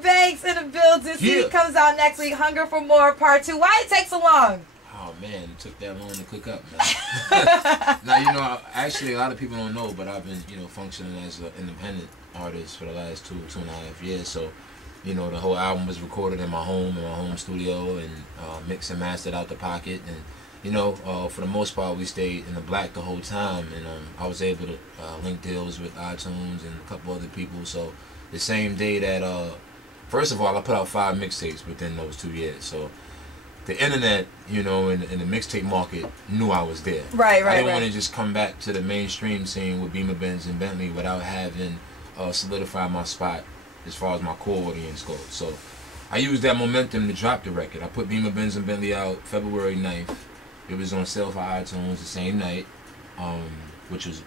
Llyod Banks in the building. CD comes out next week. Hunger for More Part 2. Why it take so long? Oh man, it took that long to cook up, man. Now, you know, actually a lot of people don't know, but I've been, you know, functioning as an independent artist for the last two and a half years. So, you know, the whole album was recorded in my home studio, and mixed and mastered out the pocket. And, you know, for the most part, we stayed in the black the whole time. And I was able to link deals with iTunes and a couple other people. So the same day that, first of all, I put out 5 mixtapes within those 2 years. So the internet, you know, and the mixtape market knew I was there. Right. I didn't want to just come back to the mainstream scene with Beamer, Benz, and Bentley without having solidified my spot as far as my core audience goes. So I used that momentum to drop the record. I put Beamer, Benz, and Bentley out February 9th. It was on sale for iTunes the same night, which was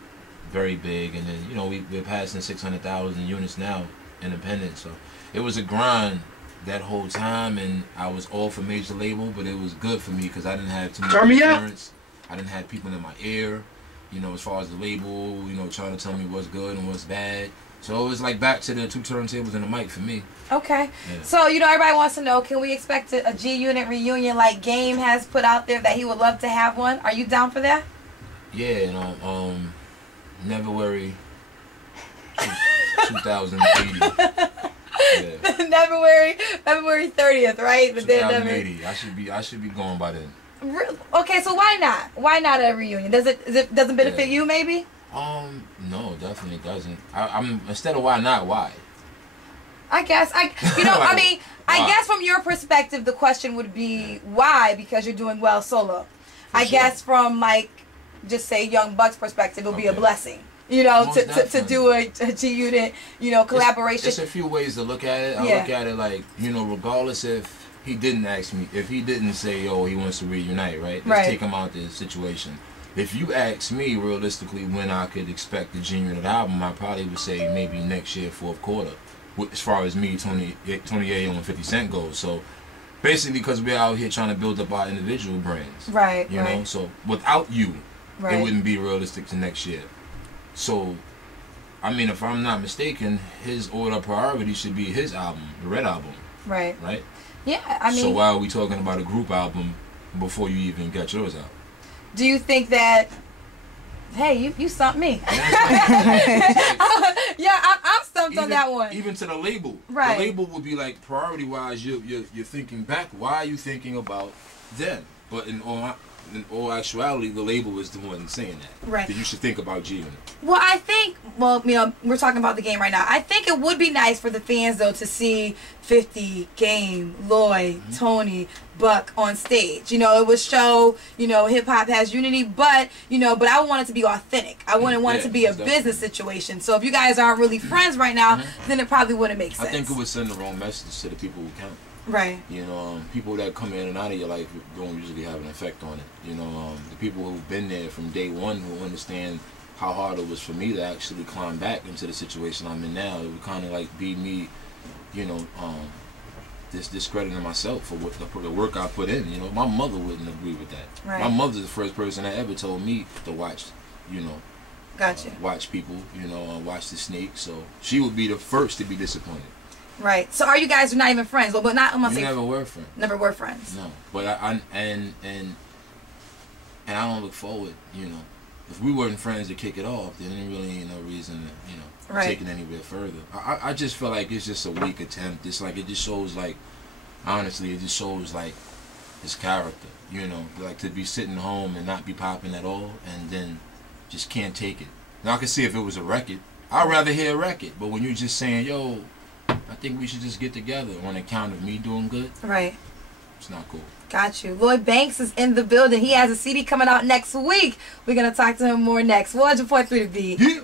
very big. And then, you know, we're passing 600,000 units now, independent. So it was a grind that whole time, and I was all for major label, but it was good for me because I didn't have too much interference. I didn't have people in my ear, you know, as far as the label, you know, trying to tell me what's good and what's bad. So it was like back to the 2 turntables and a mic for me. Okay. Yeah. So, you know, everybody wants to know, can we expect a G-Unit reunion like Game has put out there that he would love to have one? Are you down for that? Yeah, you know, never worry, 2080. Yeah. February 30th, right? But 2080. I should be going by then. Okay, so why not? Why not a reunion? Doesn't benefit you maybe? No, definitely doesn't. I'm instead of why not, why? I guess you know, I mean, I guess from your perspective the question would be why, because you're doing well solo. I guess from like just say Young Buck's perspective, it'll be a blessing. You know, to do a G-Unit, you know, collaboration. It's a few ways to look at it. I look at it like, you know, regardless if he didn't ask me, if he didn't say, oh, he wants to reunite, right? Let's take him out of the situation. If you ask me realistically when I could expect the G-Unit album, I probably would say maybe next year, 4th quarter. As far as me, Tony Ayo, and 50 Cent goes. So basically, because we're out here trying to build up our individual brands. Right. You know, so without you, it wouldn't be realistic to next year. So, I mean, if I'm not mistaken, his order of priority should be his album, the Red Album. Right. Right? Yeah, I mean... So why are we talking about a group album before you even got yours out? Do you think that... Hey, you stumped me. Yeah, I'm stumped on that one. Even to the label. Right. The label would be like, priority-wise, you're thinking back. Why are you thinking about them? But in all actuality, the label is the one saying that. Right. That you should think about G-Unit. Well, I think, well, you know, we're talking about the Game right now. I think it would be nice for the fans, though, to see 50, Game, Llyod, Tony, Buck on stage. You know, it would show, you know, hip-hop has unity, but, you know, but I want it to be authentic. I wouldn't want it to be a business situation. So if you guys aren't really friends right now, then it probably wouldn't make sense. I think it would send the wrong message to the people who count. Right. You know, people that come in and out of your life don't usually have an effect on it. You know, the people who've been there from day one who understand how hard it was for me to actually climb back into the situation I'm in now. It would kind of like be me, you know, discrediting myself for what the work I put in. You know, my mother wouldn't agree with that. Right. My mother's the first person that ever told me to watch, you know, watch people, you know, watch the snake. So she would be the first to be disappointed. Right. So are you guys not even friends? Well, but not unless we never were friends. Never were friends. No. But I don't look forward, you know. If we weren't friends to kick it off, then there really ain't no reason to, you know, take it anywhere further. I just feel like it's just a weak attempt. It's like, it just shows like, honestly, it just shows like his character, you know, like to be sitting home and not be popping at all and then just can't take it. Now I can see if it was a record. I'd rather hear a record, but when you're just saying, yo, I think we should just get together on account of me doing good. Right. It's not cool. Got you. Llyod Banks is in the building. He has a CD coming out next week. We're going to talk to him more next. 100.3 The Beat. Yeah.